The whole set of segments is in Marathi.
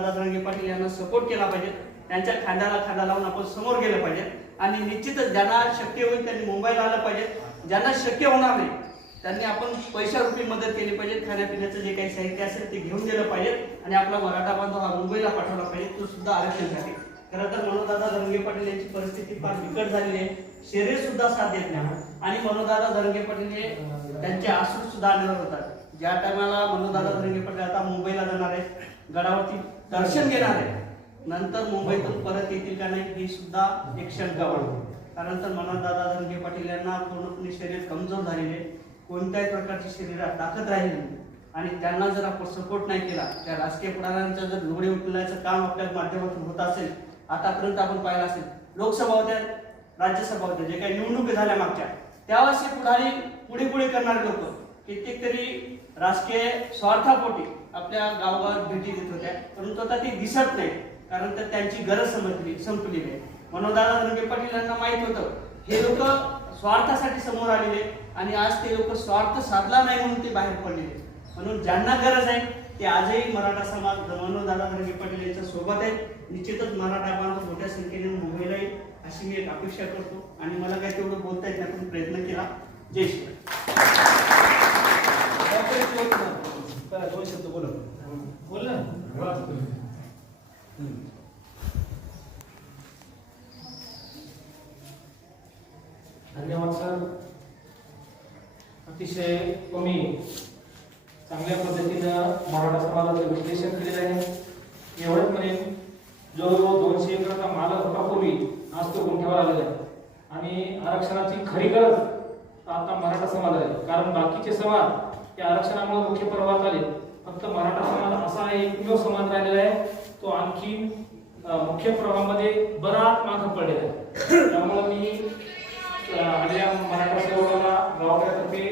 दादा रंगे पाटील यांना सपोर्ट केला पाहिजे. त्यांच्या खांद्याला खांदा लावून आपण समोर गेलं पाहिजे. आणि निश्चितच ज्यांना शक्य होईल त्यांनी मुंबईला आलं पाहिजे. ज्यांना शक्य होणार नाही त्यांनी आपण पैशारूपी मदत केली पाहिजे. खाण्यापिण्याचं जे काही साहित्य असेल ते घेऊन गेलं पाहिजे. आणि आपला मराठा बांधव हा मुंबईला पाठवला पाहिजे. तो सुद्धा आरक्षणासाठी. खरं तर मनोदादा धरंगे पाटील यांची परिस्थिती फार बिकट झालेली आहे. शरीर सुद्धा साथ देत नाही. आणि मनोदादा धरंगे पाटील हे त्यांचे आसूर सुद्धा आणणार होतात ज्या टायमाला मनोदादा धरंगे पाटील आता मुंबईला जाणार आहेत गडावरती दर्शन घेणार आहे. नंतर मुंबईतून परत येतील का नाही ही सुद्धा एक शंका वाढते. कारण तर दादा धनगे पाटील यांना पूर्णपणे शरीर कमजोर झालेले कोणत्याही प्रकारची शरीरात ताकद राहिली नाही. आणि त्यांना जर आपण सपोर्ट नाही केला त्या राजकीय पुढाऱ्यांचा जर डोळे उचलण्याचं काम आपल्या माध्यमातून होत असेल आतापर्यंत आपण पाहिलं असेल लोकसभा होत्या राज्यसभा होत्या जे काही निवडणुकी झाल्या मागच्या त्यावेळेस हे पुढारी पुढे पुढे करणारे लोक कित्येक तरी राजकीय स्वार्थापोटी आपल्या गावागावात भेटी देत होत्या. परंतु आता ती दिसत नाही कारण तर त्यांची गरज समजली संपलेली आहे दादा रंगे पाटील यांना माहीत होतं. हे लोक स्वार्थासाठी समोर आलेले आणि आज ते लोक स्वार्थ साधला नाही म्हणून ते बाहेर पडलेले म्हणून ज्यांना गरज आहे ते आजही मराठा समाज मनोदादा रंगे पाटील यांच्या सोबत आहेत. निश्चितच मराठा माणूस मोठ्या संख्येने मुंबईला येईल अशी मी एक अपेक्षा करतो. आणि मला काय तेवढं बोलता येत नाही प्रयत्न केला. जय श्री दोन शब्द बोला बोल ना धन्यवाद सर. अतिशय कमी चांगल्या पद्धतीनं मराठा समाजाचं विश्लेषण केलेलं आहे. एवढंच म्हणेन जो दोनशे एकरचा मालक होता पूर्वी आज तो गुंठ्यावर आलेला आहे. आणि आरक्षणाची खरी गरज आता मराठा समाज आहे. कारण बाकीचे समाज या आरक्षणामुळे मुख्य प्रवाहात आले फक्त मराठा समाज असा एकमेव समाज राहिलेला आहे तो आणखी मुख्य प्रवाहामध्ये बराच मागे पडलेला आहे. त्यामुळे मी आपल्या मराठा सेवकांना गावकऱ्यातर्फे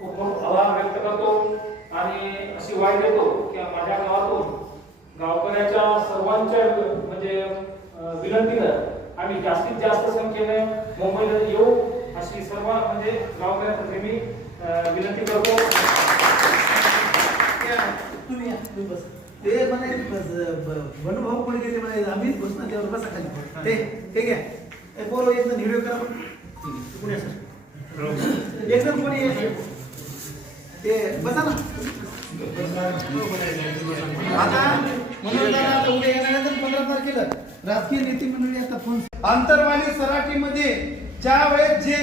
खूप खूप आभार व्यक्त करतो आणि अशी वाईट देतो की माझ्या गावातून गावकऱ्याच्या सर्वांच्या म्हणजे विनंतीनं आम्ही जास्तीत जास्त संख्येने मुंबईला येऊ. अशी सर्व म्हणजे गावकऱ्यातर्फे मी विनंती करतो. तुम्ही या तुम्ही बस. ते म्हणे वनभाऊ कोणी गेले म्हणे आम्हीच बस ना त्यावर बसा खाली. ते ते घ्या. ए, बोलो एक जण व्हिडिओ करा. तू कोणी असं एक जण कोणी. ते बसा ना. आता म्हणून आता उद्या येणार आहे तर पंधरा तारखेला राजकीय नेते मंडळी आता फोन आंतरवाली सराटीमध्ये ज्या वेळेस जे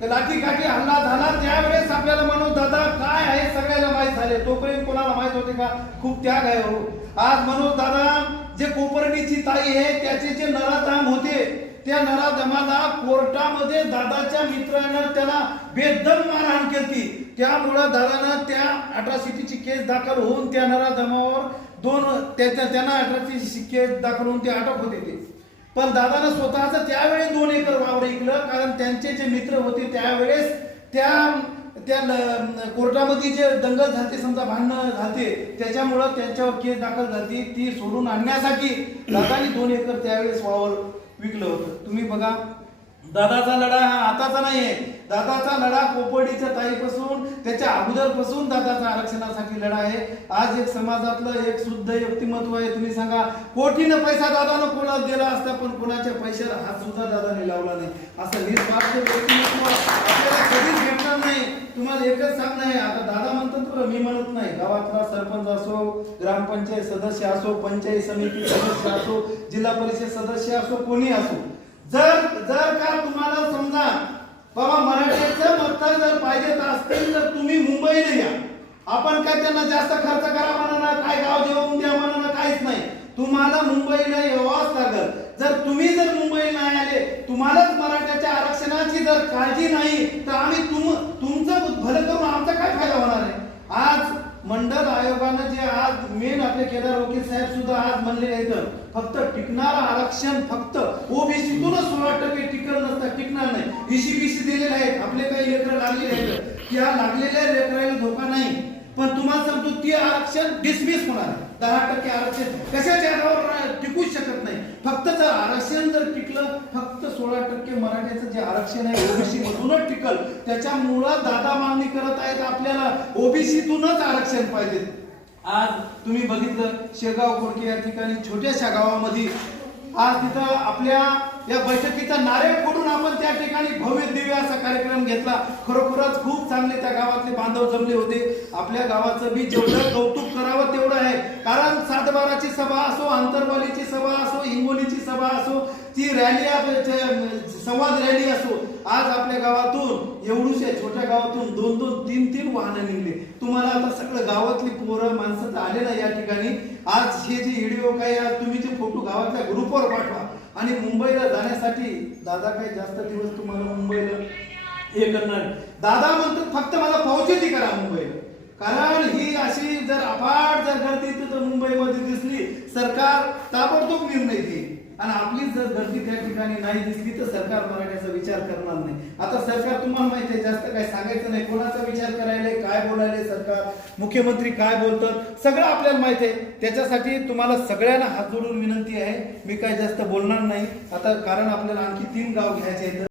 लाठी काठी हल्ला झाला. त्यावेळेस आपल्याला म्हणू दादा काय आहे? सगळ्याला माहीत झाले. तोपर्यंत कोणाला माहीत होते का? खूप त्याग आहे हो. आज म्हणू दादा जे कोपर्णीची ताई आहे त्याचे जे नराधाम होते त्या नराधमाला कोर्टामध्ये दादाच्या मित्रानं त्याला बेदम मारहाण केली त्यामुळं दादानं त्या अट्रॉसिटीची केस दाखल होऊन त्या नराधमावर दोन त्याच्या त्यांना अट्रॉसिटीची केस दाखल होऊन ते अटक होते ते. पण दादानं स्वतःच त्यावेळेस दोन एकर वावर ऐकलं कारण त्यांचे जे मित्र होते त्यावेळेस त्या त्या कोर्टामध्ये जे दंगल झालते समजा भांडणं झालते त्याच्यामुळं त्यांच्यावर केस दाखल झाली. ती सोडून आणण्यासाठी दादानी दोन एकर त्यावेळेस वावर विकलं होतं. तुम्ही बघा दादाचा लढा हा आताचा नाहीये. दादाचा लढा कोपर्डीच्या ताईपासून त्याच्या अगोदरपासून दादाचा आरक्षणासाठी लढा आहे. आज एक समाजातलं एक शुद्ध व्यक्तिमत्व आहे तुम्ही सांगा. कोटीनं पैसा दादानं कोणाला दिला असता पण कोणाच्या पैशाला हात सुद्धा दादाने लावला नाही. असं निस्वार्थ व्यक्तिमत्व आपल्याला कधीच भेटणार नाही. तुम्हाला एकच सांगणं आहे आता दादा म्हणतात बरं मी म्हणत नाही. गावातला सरपंच असो ग्रामपंचायत सदस्य असो पंचायत समिती सदस्य असो जिल्हा परिषद सदस्य असो कोणी असो. जर जर का तुम्हाला समजा बाबा मराठ्याचं मतदार जर पाहिजे असतील तर तुम्ही मुंबईला या. आपण काय त्यांना जास्त खर्च करा म्हणा काय गाव जेवून द्या म्हणा काहीच नाही. तुम्हाला मुंबईला यावाच लागल. जर तुम्ही जर मुंबई नाही आले तुम्हालाच मराठ्याच्या आरक्षणाची जर काळजी नाही तर आम्ही तुम तुमचं भलं करून आमचा काय फायदा होणार आहे? आज मंडल आयोगानं जे आज मेन आपले केदार वकील साहेब सुद्धा आज म्हणले आहेत. फक्त टिकणारं आरक्षण फक्त ओबीसीतूनच सोळा टक्के टिकल नसता टिकणार नाही. ईसीबीसी दिलेले आहेत. आपले काही लेकर लागलेले आहेत. त्या लागलेल्या लेकराला धोका नाही. पण तुम्हाला सांगतो ते आरक्षण डिसमिस होणार दहा टक्के आरक्षण. कशाच्या आधारावर टिकूच शकत नाही. फक्त जर आरक्षण जर टिकलं फक्त सोळा टक्के मराठ्याचं जे आरक्षण आहे ओबीसी मधूनच टिकल. त्याच्यामुळं दादा मागणी करत आहेत आपल्याला ओबीसीतूनच आरक्षण पाहिजे. आज तुम्ही बघितलं शेगाव कोडके या ठिकाणी छोट्याशा गावामध्ये. आज तिथं आपल्या या बैठकीचा नारे फोडून आपण त्या ठिकाणी भव्य दिव्य असा कार्यक्रम घेतला. खरोखरच खूप चांगले त्या गावातले बांधव जमले होते. आपल्या गावाचं बी जेवढं कौतुक करावं तेवढं आहे. कारण सातबाराची सभा असो आंतरवालीची सभा असो हिंगोलीची सभा असो ती रॅली संवाद रॅली असो आज आपल्या गावातून एवढूशा छोट्या गावातून दोन दोन तीन तीन वाहनं निघले. तुम्हाला आता सगळं गावातली पोरं माणसं आले ना या ठिकाणी. आज हे जे व्हिडिओ काय तुम्ही जे फोटो गावातल्या ग्रुपवर पाठवा. आणि मुंबईला जाण्यासाठी दादा काही जास्त दिवस तुम्हाला मुंबईला हे करणार? दादा म्हणतात फक्त मला पावचेती करा मुंबईला. कारण ही अशी जर अफाट जर गर्दी तिथं मुंबईमध्ये दिसली सरकार ताबडतोब निर्णय घेईल. आणि आपलीच जर गर्दी त्या ठिकाणी नाही दिसली तर सरकार मराठ्याचा विचार करणार नाही. आता सरकार तुम्हाला माहिती आहे जास्त काय सांगायचं नाही. कोणाचा विचार करायला काय बोलायले सरकार मुख्यमंत्री काय बोलतात सगळं आपल्याला माहिती आहे. त्याच्यासाठी तुम्हाला सगळ्यांना हात जोडून विनंती आहे. मी काय जास्त बोलणार नाही. आता कारण आपल्याला आणखी तीन गाव घ्यायचे आहेत.